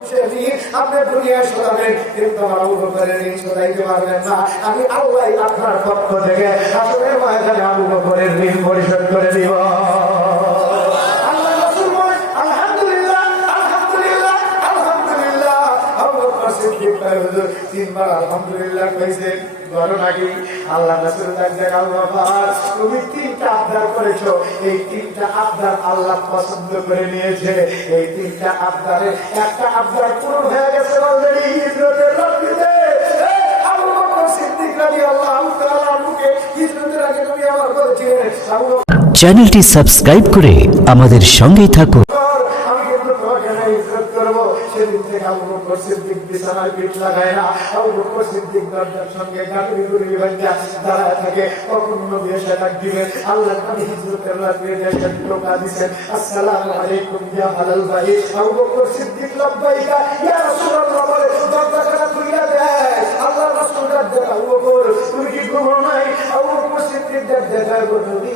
আপনি দুনিয়া শোনাবেন কিন্তু আমার আবু বকরের ঋণ শোনাইতে পারবেন না। আমি আল্লাহ আপনার পক্ষ থেকে আসলে ময়দানে আবু বকরের ঋণ পরিশোধ করে দিব। আল্লাহ রাসূল বলেন আলহামদুলিল্লাহ আলহামদুলিল্লাহ আলহামদুলিল্লাহ। আবু বকর সিদ্দিক হুজুর তিনবার আলহামদুলিল্লাহ কইছেন। আল্লাহ রাসূল ডাকলেন, আল্লাহ তুমি তিনটা আবদার করেছো, এই তিনটা আবদার আল্লাহ পছন্দ করে নিয়েছে। এই তিনটা আবদারে একটা আবদার পূরণ হয়ে গেছে অলরেডি। হিজরতের রাতে আবু বকর সিদ্দিক রাদিয়াল্লাহু তাআলা আনহুকে হিজরতের আগে নবী আমার বলেছিলেন, চ্যানেলটি সাবস্ক্রাইব করে আমাদের সঙ্গেই থাকুন। আমি কিন্তু তোমাকে না হিজরত করবো। সেদিন থেকে আবু বকর সিদ্দিক বিছানায় পিঠ লাগায় না। আবু বকর সিদ্দিক দরজার সঙ্গে গাঁটুরি গুড়ি বাঁধা দাঁড়ায় থাকে। কখন নবী এসে ডাক দিবেন, আল্লাহ নবী হিজরতের রাতে এসে টোকা দিবেন, আসসালামু আলাইকুম ইয়া হালাল ভাই। আবু বকর সিদ্দিক লব্বাইকা ইয়া রাসূলুল্লাহ বলে দরজাটা খুলে দেয়। আল্লাহ রাসূল ডাক দেয়, আবু বকর তুমি কি ঘুমো নাই? আবু বকর সিদ্দিক ডাক দেয়, নবী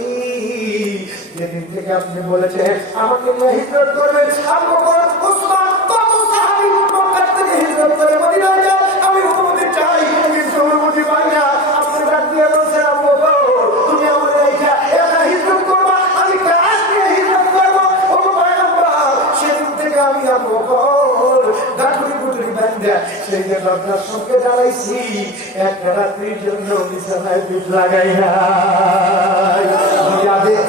যেদিন থেকে আপনি বলেছেন আমাকে হিজরত করবেন, আবু বকর উসমান কত সাহাবী মক্কা থেকে হিজরত করে মদিনায় যায়। আমি অনুমতি চাই, কিন্তু অনুমতি পাই না। আপনি ডাক দিয়ে বলছেন, আবু বকর তুমি আমার রাইখা একা হিজরত করবা, আমি কাজ দিয়ে হিজরত করবো। ও পয়গম্বর সেদিন থেকে আমি আবু বকর গাঁটুরি গুটুরি বাঁধা সেই যে দরজার সঙ্গে দাঁড়াইছি, একটা রাত্রির জন্য বিছানায় পিঠ লাগাই না।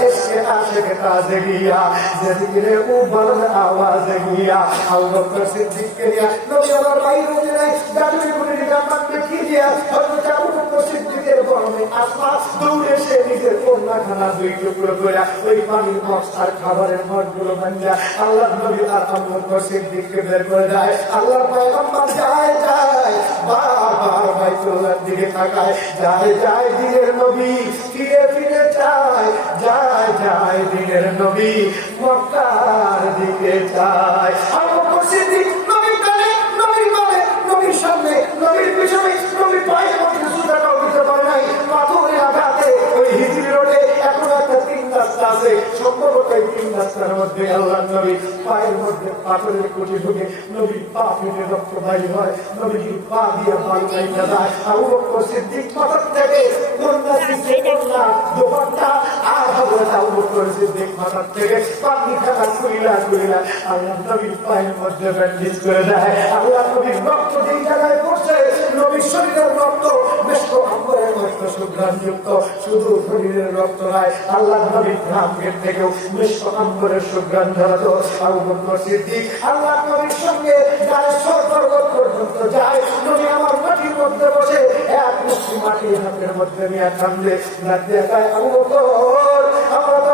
इसके आशिक ताज़े किया ज़िक्र ऊपर आवाज़ किया अबू बकर सिद्दीक के लिए नबी और भाई रोज ने गाड़ी गुड़ी का मत किया और अबू बकर सिद्दीक के बरमे आसमा दौड़े से नीचे कोना खाना दुई टुकड़ो করে ওই পানির বক্স আর খাবারের মগগুলো ভাঙা আল্লাহ নবী আর আবু বকর সিদ্দীক কে বের করে দেয়। আল্লাহ পয়গম্বর যায় বারবার বাইতুল্লাহর দিকে তাকায়, যায় দিনের নবী ফিরে ফিরে যায় দিনের নবী মক্কার দিকে যায়। আবু বকর সিদ্দীক নবীর কানে নবীর কানে নবীর সামনে নবীর পিছনে নবীর পায়ের মধ্যে সুতাটাও দিতে পারে নাই। পাথরের আঘাতে ওই হিজরি রোডে এখন একটা তিন রাস্তা আছে, সম্ভবত এই তিন রাস্তার মধ্যে আল্লাহ নবী পায়ের মধ্যে পাথরের কুটি ঢুকে নবীর পা ফেটে রক্ত বাইর হয়, নবীর পা দিয়ে পাল বাইরে যায়। আবু বকর সিদ্দীক পাথর থেকে দোপাট্টা আর আবু বকর সিদ্দীক মাথার থেকে পানি খাতা খুইলা আল্লাহ নবীর পায়ের মধ্যে ব্যান্ডেজ করে দেয়। আল্লাহ নবীর রক্ত যেই জায়গায় পড়ছে, নবীর শরীরের রক্ত মেশক আম্বরের মতো সুঘ্রাণযুক্ত। শুধু শরীরের রক্ত নয়, আল্লাহ নবীর ঘামের থেকেও মেশক আম্বরের সুঘ্রাণ ধরাতো। আবু বকর সিদ্দীক আল্লাহ নবীর সঙ্গে গায়ে সরগত পর্যন্ত যায়। নবী আমার মাটির মধ্যে বসে এক মুষ্টি মাটি হাতের মধ্যে নিয়ে কান্দে, নাচতে গায়, আবু বকর আমরা তো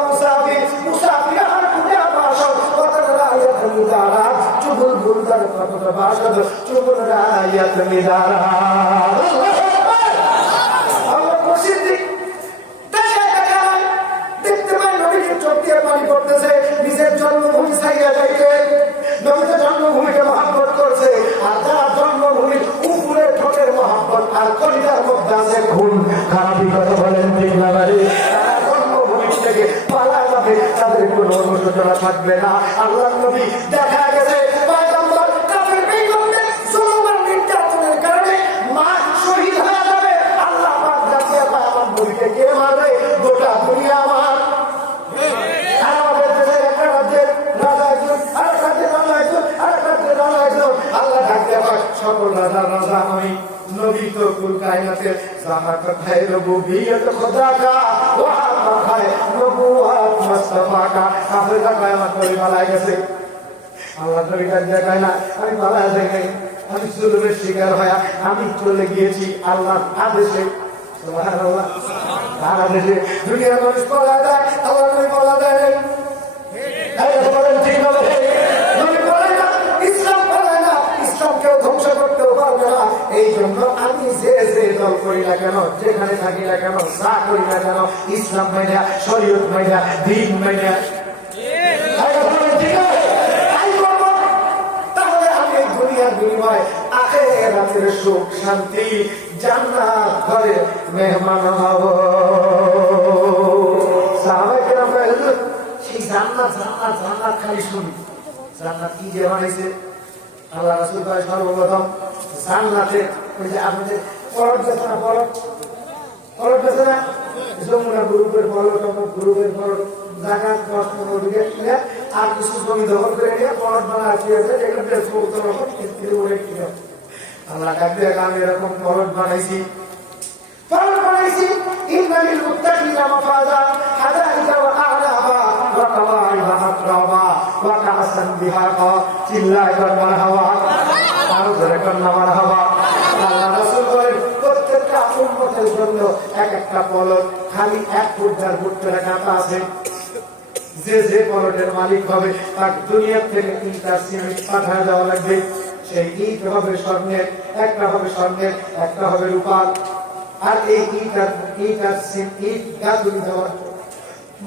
মুসাফির আর পূজা বাসন কতটা রায়াত মিদারা চুবুল বুলদার কতটা বাসন চুবুল রায়াত মিদারা। আবু বকর সিদ্দীক দেখতে পায় নবীর চোখ দিয়ে পানি পড়তেছে। নিজের জন্মভূমি ছাইয়া যাইতে নবী তো জন্মভূমিকে মহব্বত করছে, আর যারা জন্মভূমির উপরে ঠোঁটের মহব্বত আর কলিজার মধ্যে আছে খুন খারাপি কথা বলেন ঠিক না বাড়ি, থেকে পালা যাবে, তাদের কোনো অনুশোচনা থাকবে না। আল্লাহ নবী দেখা গেছে পয়গম্বর কাফের বিরুদ্ধে জুলুম আর নির্যাতনের কারণে মা শহীদ হয়ে যাবে। আল্লাহ পাক জানিয়ে পায় আমার নবীকে কে মারবে? গোটা দুনিয়া আমার। আর আমাদের দেশে একটা রাজ্যের রাজা একজন, আরেক রাজ্যের রাজা একজন, আরেক রাজ্যের রাজা একজন। আল্লাহ ডাকতে পায় সকল রাজার রাজা আমি। নবী তো কুল কায়নাতের জাহাক খায় রুবুবিয়ত খোদা কা ওয়া খায় নবুওয়াত মুস্তাফা কা। আফ্রিকা কয় আমার নবী পালায় গেছে। আল্লাহ নবী দেখায় না আমি পালায় যাই, আমি জুলুমের শিকার হয়ে আমি চলে গিয়েছি আল্লাহর আদেশে। সুবহানাল্লাহ, তার আদেশে দুনিয়ার মানুষ পালায় যায়, আল্লাহ নবী পালায় যায়। ঠিক হবে কেউ ধ্বংস করতেও পারবে না। এই জন্য আমি যে দল করি না কেন, যেখানে থাকি না কেন, যা করি না কেন, ইসলাম মাইনা, শরীয়ত মাইনা, দ্বীন মাইনা, তাহলে আমি এই দুনিয়ার বিনিময় আখিরাতের সুখ শান্তি জান্নাত ঘরে মেহমান হব। সাহাবায়ে কেরাম সেই জান্নাত জান্নাত জান্নাত খালি শুনি। জান্নাত কি যে বানাইছে আল্লাহ রাসূল ভাই সর্বপ্রথম জান্নাতে ওই যে আপনাদের পরব আছে না, পরব আছে না, যমুনা গ্রুপের পরব, গ্রুপের পরব, জায়গা 10-15 বিঘা কিনে আর কিছু জমি দখল করে নিয়ে পরব বানা আছে, এগুলো বেশ বহুত রকম কিস্তি করে কিনে আল্লাহ ডাকতে আমি এরকম পরব বানাইছি। ইন্নালিল মুত্তাকিনা মাফাজা হাদাইকা ওয়া আ'নাবা ওয়া কাওয়াইবা আতরাবা ওয়া কাসান বিহাকা চিল্লায় মারহাবা, আরো জোরে কন্না মারহাবা। আল্লাহ রাসূল বলেন প্রত্যেকটা উম্মতের জন্য এক একটা পলট, খালি এক ফুট দেড় ফুট করে কাঁটা আছে। যে পলটের মালিক হবে তার দুনিয়া থেকে 3টা সিমেন্ট পাঠায় দেওয়া লাগবে। সেই ইট হবে স্বর্ণের, একটা হবে স্বর্ণের, একটা হবে রূপার। আর এই ইট গাছগুলি দেওয়ার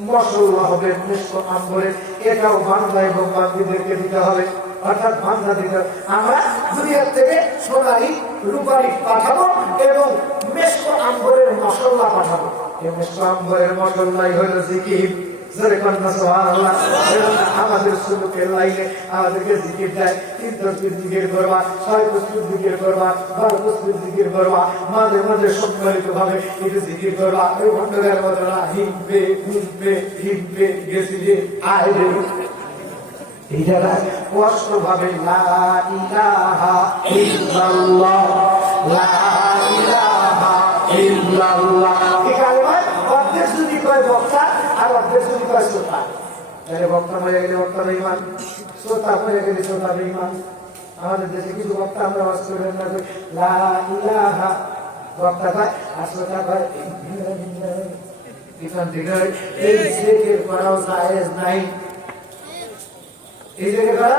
মশলা হবে মিশ্র আম্বরের, এটাও বান্দা এবং বান্দিদেরকে দিতে হবে, অর্থাৎ বান্দা দিতে হবে। আমরা দুনিয়ার থেকে সোনারি রূপারি পাঠাবো এবং মিশ্র আম্বরের মশলা পাঠাবো। এই মিশ্র আম্বরের মশলাই হলো জিকির। আমাদের সুলুকের লাইনে আমাদেরকে জিকির দেয়, 3 তসবিহ জিকির করবা, 6 তসবিহ জিকির করবা, 12 তসবিহ জিকির করবা, মাঝে মাঝে সম্মিলিত ভাবে একটু জিকির করবা। এই ভণ্ডের মতো না হিমবে হিমবে হিমবে গেছি রে আয় রে, এইটা স্পষ্ট ভাবে লা ইলাহা ইল্লাল্লাহ, লা ইলাহা ইল্লাল্লাহ। এই কালেমা অর্ধেক যদি কয় বক্তা আর অর্ধেক যদি কয় শ্রোতা, তাহলে বক্তা হয়ে গেলে বক্তা বেঈমান, শ্রোতা হয়ে গেলে শ্রোতা বেঈমান। আমাদের দেশে কিছু বক্তা আমরা বাস করবেন না, লা ইলাহা বক্তা কয় আর শ্রোতা কয় এখান থেকে এই জিকির করাও জায়েজ নাই। এই জায়গায় করা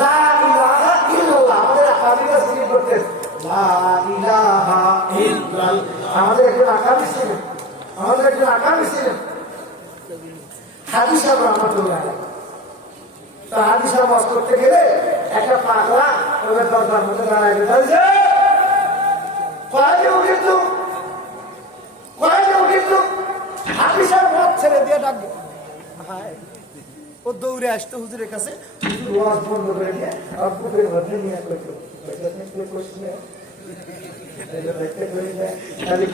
লা ইলাহা ইল্লাল্লাহ, আমাদের আকাবিরা জিকির করতেন লা ইলাহা ইল্লাল্লাহ। আমাদের একজন আকাবি ছিলেন, আমাদের একজন আকাবি ছিলেন হাজী সাহেব রহমাতুল্লাহ। তো হাজী সাহেব বাস করতে গেলে একটা পাগলা ওদের দরজার মধ্যে দাঁড়ায় বলছে কয়েকে উঠিত হাজী সাহেব মত ছেড়ে দিয়ে ডাকবো, ও দৌড়ে আসতো হুজুরের কাছে, হুজুর ওয়াজ বন্ধ করে দিয়ে আর বুকের মধ্যে নিয়ে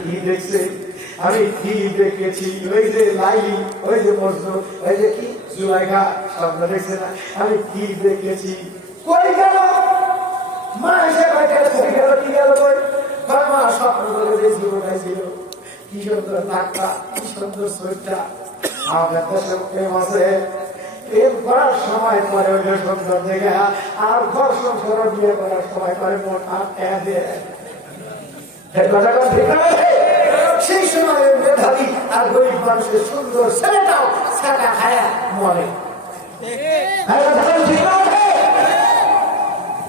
কি দেখছে, আমি কি দেখেছি, ওই যে লাইলি, ওই যে মজনু, ওই যে কি জুলাইখা স্বপ্ন দেখছে না, আমি কি দেখেছি। কই গেল মা এসে কই গেল কি গেল কই মা স্বপ্ন করে যে জীবনে ছিল, কি সুন্দর নাকটা, কি সুন্দর শরীরটা। আমাদের দেশে প্রেম আছে, প্রেম করার সময় পরে ওই সুন্দর দেখে আর ঘর সংসার বিয়ে করার সময় পরে মন দিয়ে সেই সময় মেধাবী আর গরিব মানুষের সুন্দর ছেলেটাও ছাটা খায়া মরে।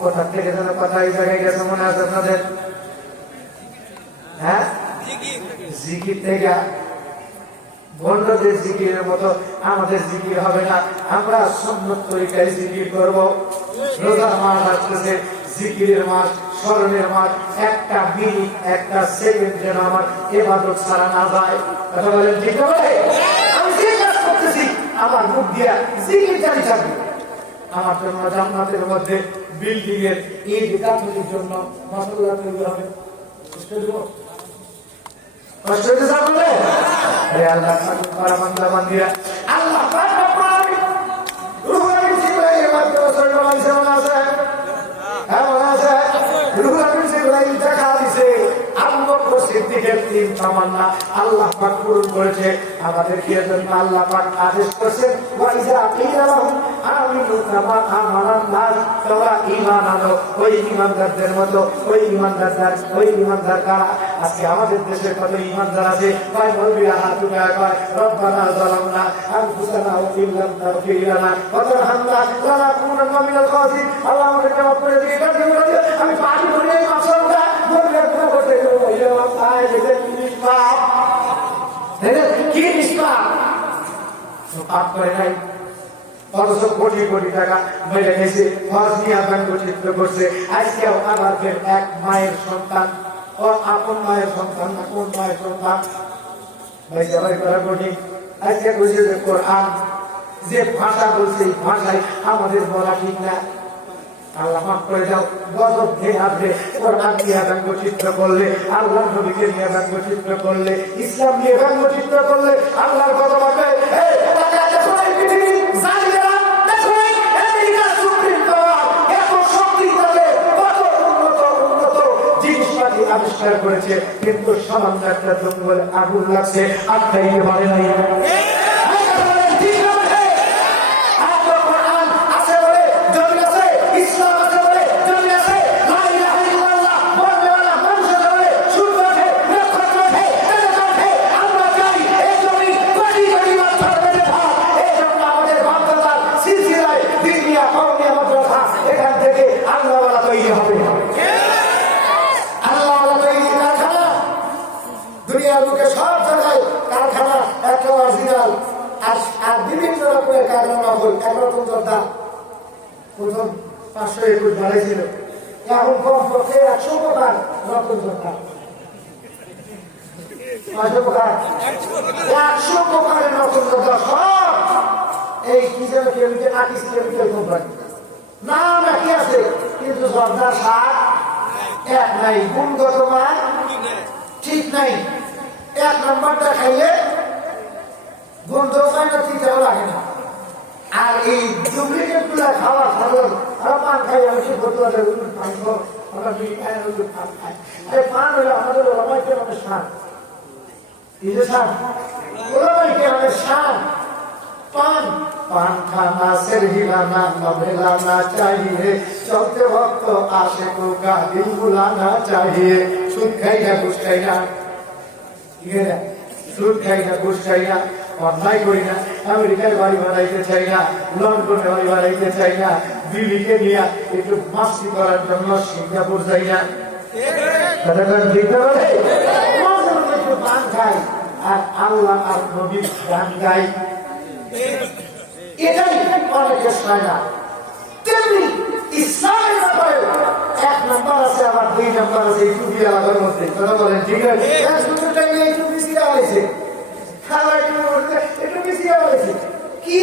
কোথা থেকে যেন কথা এই জায়গায় গেছে মনে আছে আপনাদের? হ্যাঁ, জিকির থেকে বন্ধদের জিকিরের মতো আমাদের জিকির হবে না। আমরা সুন্নত তরিকায় জিকির করব। রোজার মাস আসতেছে, জিকিরের মাস, স্মরণের মাস। একটা মিনিট, একটা সেকেন্ড যেন আমার ইবাদত ছাড়া না যায়। কথা বলেন ঠিক হবে? আমি যে কাজ করতেছি আমার মুখ দিয়া জিকির জারি থাকবে। আমার জন্য জান্নাতের মধ্যে বিল্ডিং এর ইট গাঁথনির জন্য মাশাআল্লাহ তৈরি হবে। কষ্ট হতে যাবে আল্লাহ পাক বান্দা বান্দিরা, আল্লাহ পাক রুহুল আমিন জিবরাইলের মাধ্যমে সাল্লাল্লাহু আলাইহি ওয়াসাল্লাম আছে, এমন আছে রুহুল আমিন জিবরাইল দেখা দিয়েছে আবু বকর সিদ্দিকের 3 তামান্না আল্লাহ পাক পূরণ করেছে। আমাদের কি জন্য আল্লাহ পাক আদেশ করেছেন ওয়া ইজা কিলা লাহুম আমিনু কামা আমানান নাস, তোমরা ঈমান আনো ওই ঈমানদারদের মতো। ওই ঈমানদার কারা? আজকে আমাদের দেশের কত ঈমানদার আছে, কয় মৌলবীরা হাত উঠায় কয় রব্বানা যালামনা আনফুসানা ওয়া ইন লাম তাগফির লানা ওয়া তারহামনা লানাকুনান্না মিনাল খাসিরিন। আল্লাহ আমাদেরকে মাফ করে দিন। আমি পানি ভরে মাশাআল্লাহ মৌলবীরা গুনাহ করতে গেল ইয়া তাই যে নিষ্পাপ, কি নিষ্পাপ পাপ করে নাই, অথচ কোটি কোটি টাকা মেরে গেছে, ফরজ নিয়ে ব্যঙ্গচিত্র করছে। আজকেও আমাদের এক মায়ের সন্তান, ও আপন মায়ের সন্তান না কোন মায়ের সন্তান ভাই সবাই করা কঠিন। আজকে বুঝে যে কোরআন যে ভাষা বলছে এই ভাষায় আমাদের বলা ঠিক না। আল্লাহ মাফ করে দাও। গজব খেয়ে আসবে, কোরআন নিয়ে ব্যঙ্গচিত্র করলে, আল্লাহ নবীকে নিয়ে ব্যঙ্গচিত্র করলে, ইসলাম নিয়ে ব্যঙ্গচিত্র করলে আল্লাহর গজব আসবে। এই তাকায় দেখো এই পৃথিবী, জালিমেরা, দেখো এই আমেরিকা সুপ্রিম পাওয়ার এত শক্তিশালী, কত উন্নত জিনিসপাতি আবিষ্কার করেছে, কিন্তু সামান্য একটা জঙ্গলে আগুন লাগছে, আটকাইতে পারে নাই। এখান থেকে আল্লাহওয়ালা তৈরি হবে, আল্লাহওয়ালা তৈরি কারখানা। দুনিয়ার বুকে সব জায়গায় কারখানা একটা অরিজিনাল, আর বিভিন্ন রকমের কারখানা হল। একরকম যোদ্ধা প্রথম 521 বাড়াইছিল, এখন কমপক্ষে 100 প্রকার নতুন যোদ্ধা, 100 প্রকারের নতুন যোদ্ধা। সব এই কি যেন কেমিক্যাল, আর্টিস্ট কেমিক্যাল কোম্পানি নাম একই আছে, কিন্তু যোদ্ধার স্বাদ এক নাই, গুণগত মান ঠিক নাই। 1 নম্বরটা খাইলে গন্ধ পায় না, তিনটাও লাগে না। আর এই ডুপ্লিকেট গুলা খাওয়া সাধারণ, আমরা পান খাই, আমি সে বলতে পারি পান খাও, আমরা বিড়ি খাই, পান খাই। এই পান হলো আমাদের ওলামাইকে আমাদের শান, এই যে শান, ওলামাইকে আমাদের শান। पान पान खाना सिर हिलाना न मिलाना चाहिए, चलते वक्त आशे को का दिल बुलाना चाहिए। सूद खाइना घुस खाइना, सूद खाइना घुस खाइना, অন্যায় করি না, আমেরিকায় বাড়ি বানাইতে চাই না, লন্ডনে বাড়ি বানাইতে চাই না, দিল্লিকে নিয়ে একটু মাস্তি করার জন্য সিঙ্গাপুর যাই না। একটু পান খাই আর আল্লাহ আর নবীর গান গাই, এটাই অনেকের চায় না। তেমনি ইসলামের ব্যাপারে 1 নম্বর আছে, আবার 2 নম্বর আছে। এই টুপি আলাদার মধ্যে কথা বলেন, ঠিক আছে? এই টুপি সিরা হয়েছে, একটু বেশি হয়েছে কি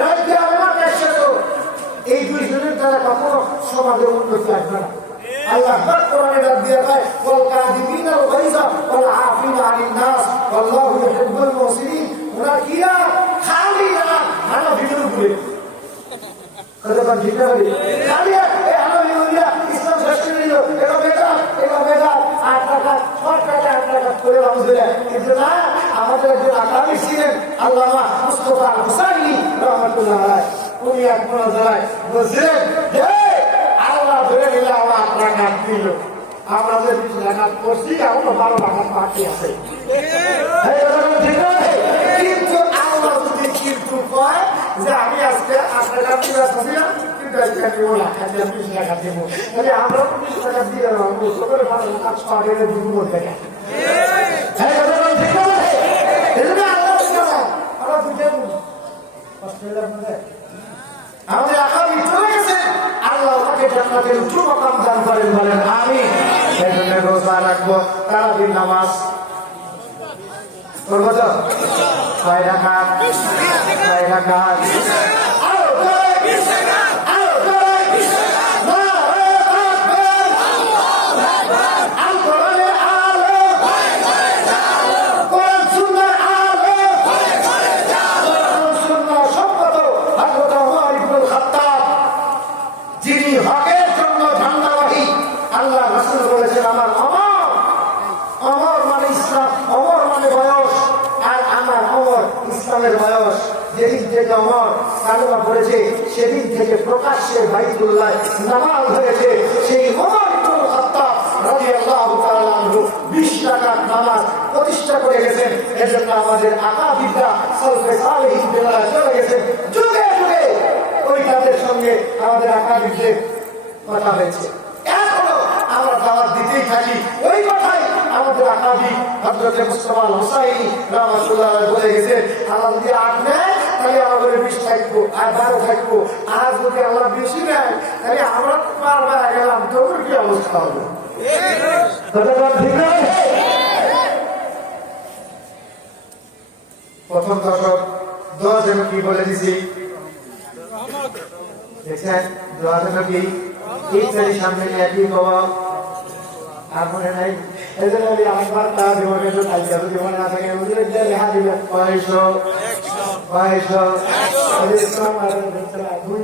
রাজ্য আমার দেশে তো এই 2 জনের দ্বারা কখনো সমাজের উন্নতি আসবে না। আল্লাহ কোরআনে ডাক দিয়ে কয়, ওয়াল কাযিমিনাল গায়যা ওয়াল আফিনা আনিন নাস ওয়াল্লাহু ইউহিব্বুল মুহসিনিন। ওরা কি খালি না ভালো ভিডিও করে কথা বল, ঠিক আছে? খালি এই আলমিয়া ইসলাম শেষ করে দিল, এটা বেটা 8 টাকা 6 টাকা 8 টাকা করে আলহামদুলিল্লাহ। কিন্তু না, আমাদের একজন আকামি ছিলেন আল্লামা মুস্তাফা হুসাইনি রাহমাতুল্লাহ আলাইহি, উনি এক মোনাজারায় বলছিলেন, আল্লাহ ধরে নিলে আমার 8 টাকা দিল, আমরা যে 20 টাকা করছি, আমরা 12 টাকা বাকি আছে। কিন্তু আল্লাহ যদি কিন্তু কয় যে আমি আজকে 8 টাকা দিলাম, কিন্তু আজকে দেবো না, 20 টাকা দেবো, তাহলে আমরা 20 টাকা দিয়ে সকলে ভালো 6 টাকা দিব বলতে গেছে। আমাদের আগামী চলে গেছে, আল্লাহ তাকে জান্নাতের উচ্চ মাকাম দান করেন, বলেন আমিন। সেই জন্য রোজা রাখবো, তারাবির নামাজ করবো তো 6 রাকাত, 6 রাকাত। যেদিন থেকে আমার কালেমা পড়েছে, সেদিন থেকে প্রকাশ্যে বাইতুল্লাহ নামাজ হয়েছে। সেই ওমর ইবনে খাত্তাব রাদিয়াল্লাহু তাআলা আনহু 20 রাকাত নামাজ প্রতিষ্ঠা করে গেছেন। এজন্য আমাদের আকাবিদরা সালফে সালেহিন যারা চলে গেছেন, যুগে যুগে ওই তাদের সঙ্গে আমাদের আকাবিদদের কথা হয়েছে। এখনো আমরা দাওয়াত দিতেই থাকি ওই কথাই। আমাদের আকাবি হযরত মুস্তাফা হুসাইনি রাহমাতুল্লাহ আলাইহি বলে গেছেন, আল্লাহ যদি 8 নেয় তাহলে আমাদের 20 থাকবো, আর 12 থাকবো। আর যদি আল্লাহ বেশি নেয় তাহলে আমরা পারবা গেলাম, তোর কি অবস্থা হবে? প্রথম দশক 10 জন কি বলে দিছি দেখছেন, দোয়াটা কি ইফতারি সামনে নিয়ে কি বাবা আর মনে নাই এদের আমি আমার তা জীবনে তো কাজ করে জীবনে না থাকে বুঝলে যে লেখা দিবে 500 ইসলাম আর ভিতরে 2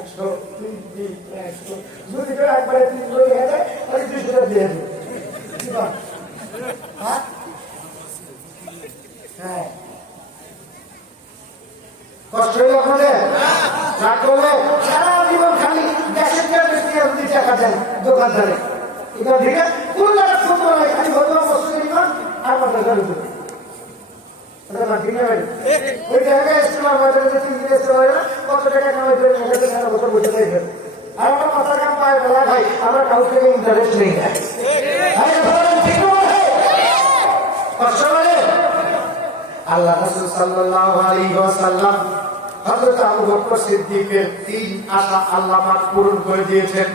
100 3 100 যদি করে একবারে 300 হয়ে যায় তাহলে 200 টাকা দিয়ে দেব কি বল হ্যাঁ কষ্ট হইল আপনাদের না করলে সারা জীবন খালি গ্যাসের টাকা দেন দোকানদারে এটা ঠিক আছে কোন জায়গা ছোট নয় খালি ভদ্র বস্তু নিলাম আর মাথা ধরে দেবো ওই জায়গায় ইস্তেমাল বাজারে যে 3 দিন হয় না কত টাকা কামাই করে মেলাতে সারা বছর বসে থাকবে আর আমরা মাথা কাম পায় বলা ভাই আমরা কাউ থেকে ইন্টারেস্ট নেই না কষ্ট মানে আল্লাহ রাসূল সাল্লাল্লাহু আলাইহি ওয়াসাল্লাম হযরত আবু বকর সিদ্দিকের 3 আশা আল্লাহ পাক পূরণ করে দিয়েছেন।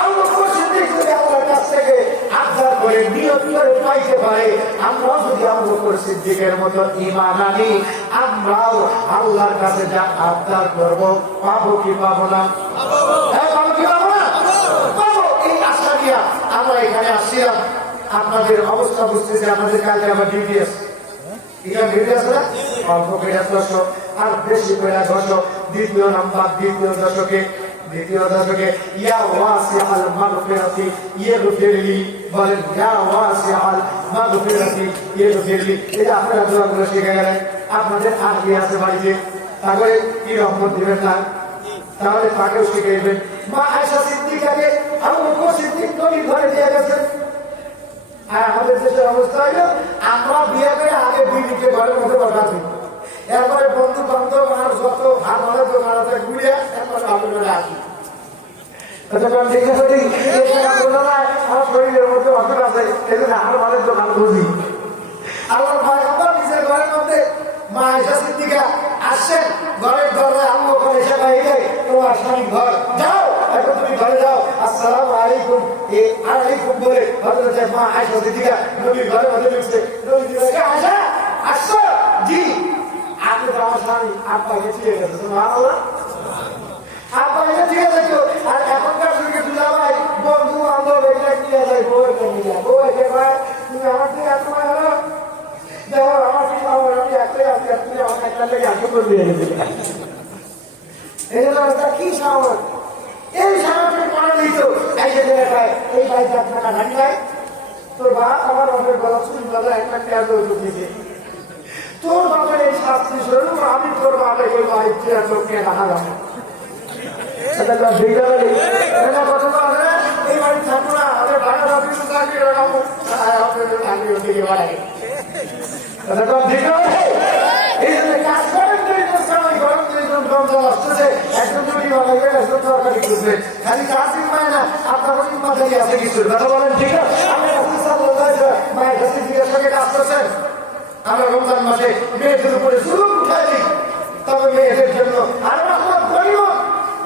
আবু বকর সিদ্দিক যদি আল্লাহর কাছ থেকে আবদার করে নিয়ত করে পাইতে পারে, আমরাও যদি আবু বকর সিদ্দিকের মতো ঈমান আনি, আমরাও আল্লাহর কাছে যা আবদার করব পাবো কি পাবো না? হ্যাঁ, পাবো কি পাবো না? পাবো। এই আশা নিয়ে আমরা এখানে আসছিলাম। আপনাদের অবস্থা বুঝতেছে, আমাদের কালকে আবার ডিউটি আছে। এখানে ডিউটি আছে না? অল্প করে 10 আর বেশি করে 10। দ্বিতীয় নাম্বার, দ্বিতীয় দশকে ইয়া ওয়াসিআল মাগফিরাতি ইগফিরলি, বলেন ইয়া ওয়াসিআল মাগফিরাতি ইগফিরলি। এটা আপনারা দোয়া করে শিখে গেলেন। আপনাদের আর কি আছে বাড়িতে? তাহলে কি রহমত দিবেন না? তাহলে তাকেও শিখে দেবেন। মা আয়েশা সিদ্দিকাকে আবু বকর সিদ্দিক নবীর ঘরে দিয়ে গেছেন। আর আমাদের দেশের অবস্থা হইল, আমরা বিয়ে করে আগে বিবিকে ঘরের মধ্যে বসাচ্ছি, এরপরে বন্ধু বান্ধব আর যত ভাগ হয় তো মারাতে ঘুরিয়ে এরপরে ভালো করে আসি। আমার শরীরের মধ্যে অসুখ আছে, এই জন্য আমার ভালো দোকান বুঝি। আল্লাহ ভাই আমার নিজের ঘরের মধ্যে মা আয়েশা সিদ্দিকা আসছেন, ঘরের দরজায় আবু বকর এসে বাইরে, তোমার স্বামী ঘর, যাও এখন তুমি ঘরে যাও, আসসালামু আলাইকুম আলাইকুম বলে হযরত মা আয়েশা সিদ্দিকা নবীর ঘরের মধ্যে ঢুকছে। নবী বলে, আয়েশা আসছো? জি। আপনি তো আমার স্বামী, আব্বাকে ঠিক আছে, সুবহানাল্লাহ, আব্বাকে ঠিক আছে। আর এখনকার যুগে দুলাভাই বন্ধু বান্ধব এটা নিয়ে যায়, বউকে নিয়ে যায়, বউ এসে ভাই তুমি আমার থেকে এত ভাই হলো, দেখো আমার কি খবর, আমি একটাই আছি, তুমি আমার একটা লেগে আগে করে দিয়ে গেছে। এই জন্য কি সাহস, এই সাহসের কারণ দিত এই যে এই ভাই আপনারা ধানি ভাই, তোর বাপ আমার বাপের গলা চুল গলা একটা পেঁয়াজ দিয়েছে, তোর বাপের এই শাস্তি শুরু, আমি তোর বাপের ওই ভাই চোখকে রাখা যাবো। এই বাড়ি থাকবো না, আমাদের ভাড়া অফিস চাকরি রাখাবো, এই জন্য কাজ করেন গরম আসতেছে, একজন রুটি বানাইবে, একজন তরকারি করবে, খালি কাজই পায় না, আপনার মাথায় আছে কিছু কথা বলেন, ঠিক আছে? আমি মায়ের কাছে জিজ্ঞেস করে কাজ করছেন, আমরা রমজান মাসে মেয়েদের উপরে সুযোগ উঠাই দিই, তবে মেয়েদের জন্য আরো আপনার গরিব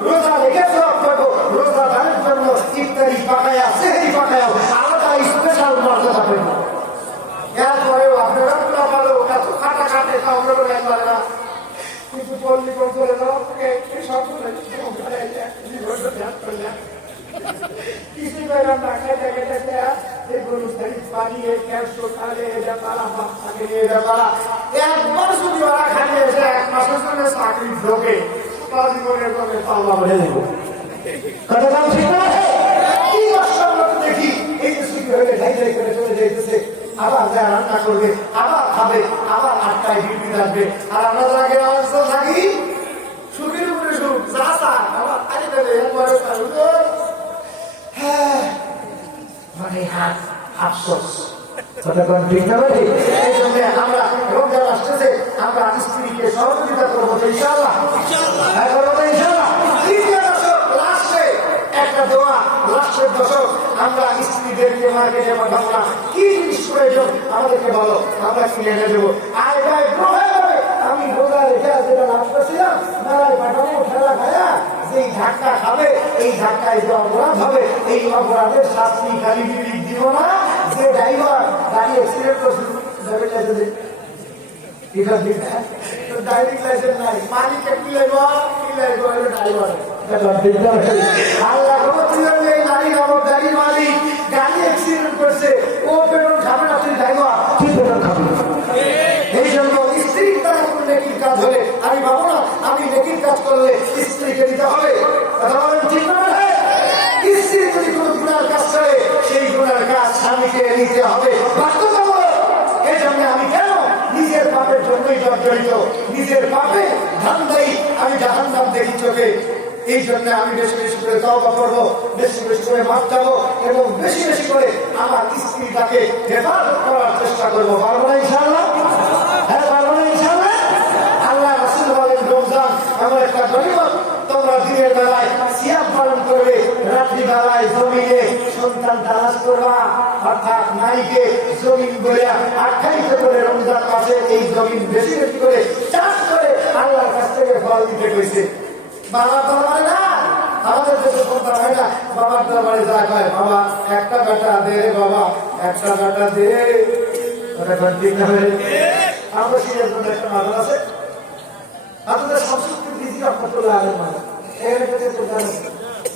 রোজা রেখে সব করবো, রোজা দানের জন্য ইফতারি পাকায়া, সেহরি পাকায়া, আলাদা স্পেশাল মর্যাদা পাবেন না। এরপরেও আপনারা ভালো এত খাটা খাটে আমরা করে একবারে না, কিছু পল্লী করে দাও, সব কিছু বেড়াম না খেতে খেতে এই গরু পানি ক্যান্সার খালে এটা তারা বাচ্চাকে নিয়ে এটা তারা একবার যদি ওরা খালি এসে 1 মাসের জন্য চাকরি ঢোকে, তারা জীবনের জন্য পাল্লা বলে দেব। কি কষ্ট দেখি, এই যে ছুটি হলে ঢাই ঢাই করে চলে যাইতেছে, আবার যা রান্না করবে, আবার খাবে, আবার 8টায় ডিউটি থাকবে, আর আমরা আগে অবস্থা থাকি সুখের উপরে সুখ, যা চা আবার খালি দেবে, এরপরে হ্যাঁ মানে হাত আফসোস। ঠিক না ভাই? এই জন্য আমরা রমজান আসতেছে, আমরা স্ত্রীকে সহযোগিতা করবো ইনশাআল্লাহ, লাস্টে একটা দোয়া, লাস্টের দশক আমরা স্ত্রীদেরকে মার্কেটে পাঠাবো না, কি জিনিস প্রয়োজন আমাদেরকে বলো, আমরা কিনে এনে দেবো। আয় ভাই আমি রোজা রেখে যেটা লাভ করছিলাম, মেলায় পাঠাবো, খেলা খায়া যেই ধাক্কা খাবে, এই ধাক্কায় যে অপরাধ হবে, এই অপরাধের শাস্তি খালি দিব না, যে ড্রাইভার গাড়ি অ্যাক্সিডেন্ট করছিল, ড্রাইভিং লাইসেন্স নাই, মালিককে কি লাগবো, ড্রাইভার আল্লাহ বলেছিলেন এই নারী নামক গাড়ি মালিক গাড়ি অ্যাক্সিডেন্ট করছে, ও পেট্রোল খাবে না, তুই ড্রাইভার তুই পেট্রোল খাবি। এই জন্য স্ত্রীর দ্বারা কোনো নেকির কাজ হলে আমি ভাবো না আমি নেকির কাজ করলে স্ত্রীকে দিতে হবে। কথা বলেন ঠিক না? স্ত্রী যদি কোনো গুনার কাজ করে সেই গুনার কাজ স্বামীকে নিতে হবে বাধ্যতামূলক। এই জন্য আমি কেন নিজের পাপের জন্যই জর্জরিত, নিজের পাপে ধান্দাই আমি জাহান্নাম দেখি চোখে। এই জন্য আমি বেশি বেশি করে তওবা করবো, বেশি বেশি করে মাফ চাবো এবং বেশি বেশি করে আমার স্ত্রীটাকে হেফাজত করার চেষ্টা করবো। পারবো না ইনশাআল্লাহ? হ্যাঁ পারবো না ইনশাআল্লাহ? আল্লাহ রাসূল বলেন রমজান এমন একটা গনিমত, তোমরা দিনের বেলায় সিয়াম পালন করবে, রাত্রি বেলায় জমিনে সন্তান তালাশ করবা, অর্থাৎ নারীকে জমিন বলে আখ্যায়িত করে রমজান মাসে এই জমিন বেশি বেশি করে চাষ করে আল্লাহর কাছ থেকে ফল দিতে কইছে। বাবার দরবারে না, আমাদের দেশে সন্তান হয় না, বাবার দরবারে যা কয় বাবা একটা বেটা দে, বাবা একটা বেটা দে। ঠিক না? আমরা সিরাজগঞ্জে একটা মাদ্রাসা আছে, আপনাদের সংস্কৃতি দিদি রহমতুল্লাহ আলাইহি মানে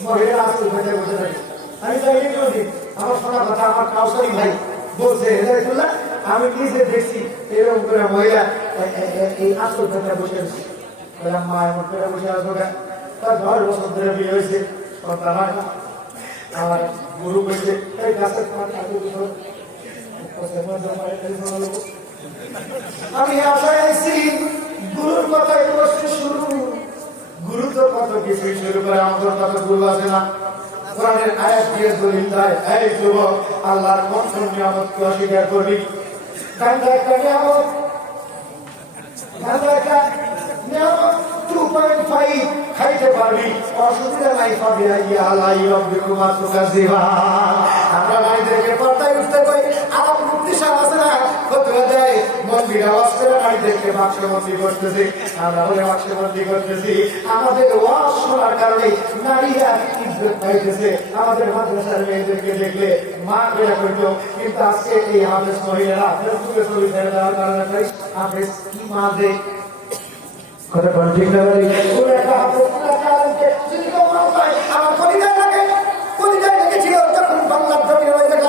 মহিলা আসল ভেতরে বসে থাকে। আমি চাইলে কোনো দিন আমার শোনা কথা আমার কাউসারি ভাই বলছে হেদায়তুল্লাহ, আমি নিজে দেখছি এরকম করে মহিলা এই আসল ভেতরে বসে আছে। মা এমন করে বসে আসবো তার 10 বছর ধরে বিয়ে হয়েছে, সন্তান হয় না। আমার গুরু বলছে এই গাছের আমি আশায় আছি গুরুর কথায় প্রশ্ন শুরু। গুরু তো কত কিছু শুরু করে, আমাদের কত গুরু আছে না? কোরআনের আয়াত দিয়ে দলিল দেয়, এই যুবক আল্লাহর পঞ্চম নিয়ামতকে অস্বীকার করবি। গান্ধা একটা নিয়ামত, গান্ধা একটা নিয়ামত 2.5 খাইতে পারবি, অসুবিধা নাই। পাবি আল্লাহ রব্বিকুমা তুকাযিবান। আমরা নারীদেরকে পর্দায় উঠতে কই, আলাপ মুক্তি সাহেব আছে না ফতোয়া দেয়, মন্দির আওয়াজ করে নারীদেরকে বাক্সবন্দি করতেছি, আমরা বলে বাক্সবন্দি করতেছি। আমাদের ওয়াজ শোনার কারণে নারীরা ইজ্জত পাইতেছে। আমাদের মাদ্রাসার মেয়েদেরকে দেখলে মা বেয়া করতো, কিন্তু আজকে এই হাফেজ মহিলারা ফেসবুকে ছবি ছেড়ে দেওয়ার কারণে হাফেজ কি মা দেয়। কথা বল ঠিক না? আমার কলিজায় লাগে, কলিজায় লেগেছিল যখন বাংলার জমি হয়ে গেল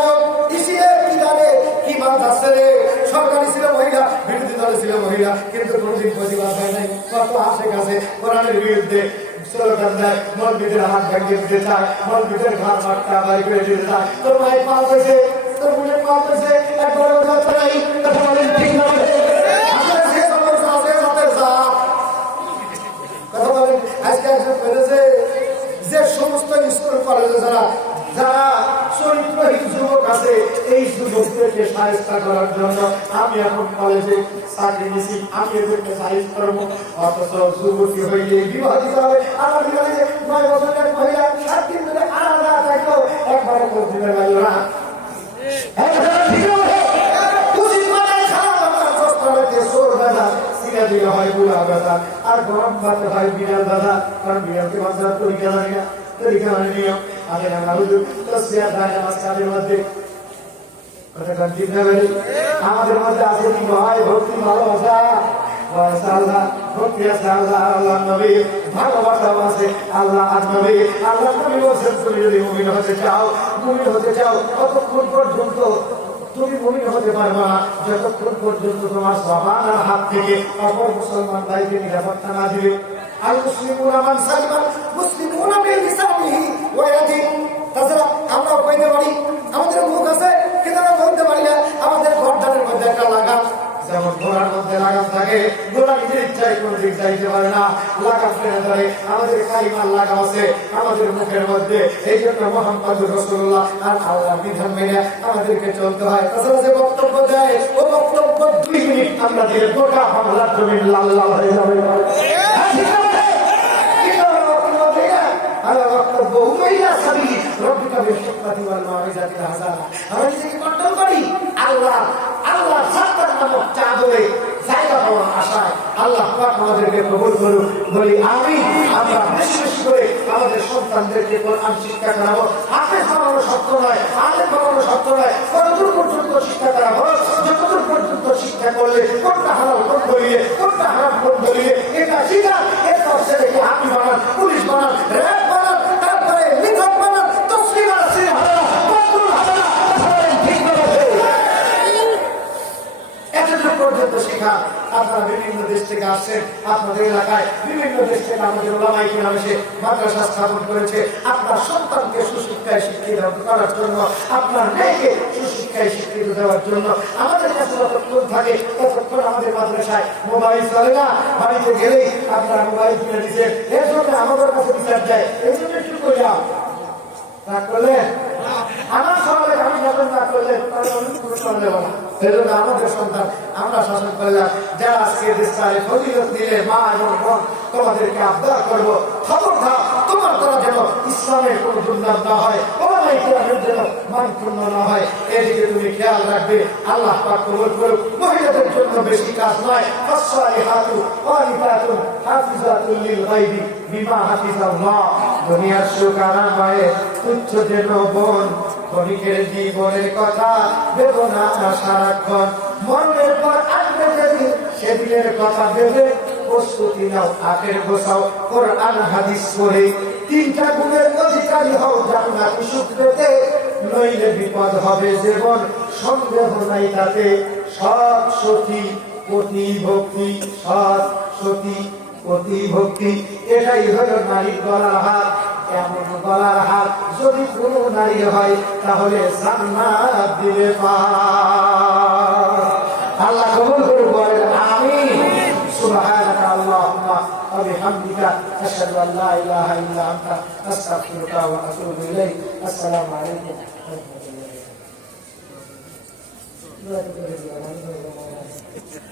ইসিএ কি জানে কি মাছ আসছে রে। সরকারি ছিল মহিলা, বিরোধী দলে ছিল মহিলা, কিন্তু কোনদিন প্রতিবাদ হয় নাই। কত আশেক আছে কোরআনের বিরুদ্ধে স্লোগান দেয়, মসজিদের হাত ভেঙে দিতে চায়, মসজিদের ঘর মাঠটা বাড়ি করে দিতে চায়। তোর মায়ের পাল্টেছে, তোর বোনের পাল্টেছে, একবার নাই। কথা বলেন ঠিক না? যে সমস্ত স্কুল কলেজে যারা চরিত্রহীন যুবক আছে, এই যুবকদেরকে সাহায্য করার জন্য আমি এখন কলেজে চাকরি নিছি, আমি এদেরকে সাহায্য করবো। অথচ যুবতী হইলে বিবাহ দিতে হবে। আমার বিবাহে 9 বছরের মহিলা 7 দিন ধরে আলাদা থাকলেও একবারে দিতে পারল না। হয় বুড়া বেদা আর গরম ভাত হয় বিড়াল দাদা, কারণ বিড়ালকে বাঁচার তরিকা জানি না, তরিকা মানে নিয়ম আগে না হুজুর তসবিহ দায় নামাজ কাজের মধ্যে। কথা ঠিক না? আমাদের মধ্যে আছে কি ভয়, ভক্তি, ভালোবাসা, আল্লাহ ভক্তি আছে, আল্লাহ আল্লাহ নবী ভালোবাসা আছে, আল্লাহ আর নবী। আল্লাহ নবী বলছেন তুমি যদি মুমিন হতে চাও, মুমিন হতে চাও ততক্ষণ পর্যন্ত তুমি মুমিন হতে পারবে না যতক্ষণ পর্যন্ত তোমার জবানের হাত থেকে অপর মুসলমান ভাইকে নিরাপত্তা না দিবে। আল মুসলিমুনা মান সালিমাল মুসলিমুনা মিন লিসানিহি ওয়া ইয়াদিহি। তাছাড়া আমরা কইতে পারি আমাদের মুখ আছে কিন্তু আমরা বলতে পারি না। আমাদের গর্দানের মধ্যে একটা লাগাম, যেমন ঘোড়ার মধ্যে লাগাম থাকে, ঘোড়া নিজের ইচ্ছায় কোনো দিক যাইতে পারে না, লাগাম টেনে ধরে। আমাদের কালিমার লাগাম আছে আমাদের মুখের মধ্যে। এই জন্য মুহাম্মদুর রাসূলুল্লাহ আর আল্লাহর বিধান মেনে আমাদেরকে চলতে হয়। তাছাড়া যে বক্তব্য দেয় ও বক্তব্য 2 মিনিট আমরা দিলে গোটা বাংলার জমিন লাল লাল হয়ে যাবে। আমরা নিজেকে কন্ট্রোল করি আল্লাহ আল্লাহ সাত্তার নামক চাদরে জায়গা পাওয়ার আশায়। আল্লাহ পাক আমাদেরকে কবুল করুন, বলি আমি। আমরা বেশি বেশি করে আমাদের সন্তানদেরকে কোরআন শিক্ষা করাবো। হাফেজ বানানো শক্ত নয়, আলেম বানানো শক্ত নয়, কতদূর পর্যন্ত শিক্ষা করাবো যতদূর এতদূর পর্যন্ত শিক্ষা করলে কোনটা হালাল কোন দলিয়ে কোনটা হারাম কোন দলিয়ে এটা শিখা এরপর ছেলেকে আর্মি বানান পুলিশ বানান র্যাব বানান তারপরে নিধন বানান তসলিম আছে হবে না বদরুল হবে না ঠিক বলেছে এতদূর পর্যন্ত শিখা আপনারা বিভিন্ন দেশ থেকে আসছেন আপনাদের এলাকায় বিভিন্ন দেশ থেকে আমাদের ওলামায়ে কিরাম এসে মাদ্রাসা স্থাপন করেছে আপনার সন্তানকে সুশিক্ষায় শিক্ষিত করার জন্য আপনার মেয়েকে সুশিক্ষায় শিক্ষিত দেওয়ার জন্য আমাদের কাছে যতক্ষণ থাকে ততক্ষণ আমাদের মাদ্রাসায় মোবাইল চলে না বাড়িতে গেলেই আপনারা মোবাইল কিনে দিচ্ছেন এর জন্য আমাদের কাছে বিচার দেয় এই জন্য একটু করলাম না করলে আমার সমাজে আমি শাসন না করলে তাহলে অন্য কোনো সমাজ দেবো না সেজন্য আমাদের সন্তান আমরা শাসন করলাম যারা আজকে দেশে ফজিলত দিলে মা এবং বোন তোমাদেরকে আবদার করবো খবরদার তোমার দ্বারা যেন ইসলামের কোনো দুর্নাম না হয় ওলামায়ে কিরামের যেন মানক্ষুণ্ণ না হয় এদিকে তুমি খেয়াল রাখবে আল্লাহ পাক কবুল করুক মহিলাদের জন্য বেশি কাজ নয় ফাসসালিহাতু ক্বানিতাতুন হাফিজাতুল লিল গায়বি বিমা হাফিজাল্লাহ দুনিয়ার সুখ আরামে তুচ্ছ যেন বোন ক্ষণিকের জীবনের কথা ভেবো না সারাক্ষণ মরণের পর আসবে যেদিন সেদিনের কথা ভেবে প্রস্তুতি নাও আখের গোছাও কোরআন হাদিস পড়ে তিনটা গুণের অধিকারী হও জান্নাতি সুখ পেতে নইলে বিপদ হবে জীবন সন্দেহ নাই তাতে সৎ সতী প্রতিভক্তি সৎ সতী প্রতিভক্তি এটাই হলো নারীর গলার হাত এমন গলার হাত যদি কোনো নারী হয় তাহলে জান্নাত দিবে আল্লাহ কবুল করুন বলেন আমিন সুবহানাকা আল্লাহুম্মা ওয়া বিহামদিকা আশহাদু আল লা ইলাহা ইল্লা আনতা আস্তাগফিরুকা ওয়া আতুবু ইলাইক আসসালামু আলাইকুম ওয়া রাহমাতুল্লাহি ওয়া বারাকাতুহু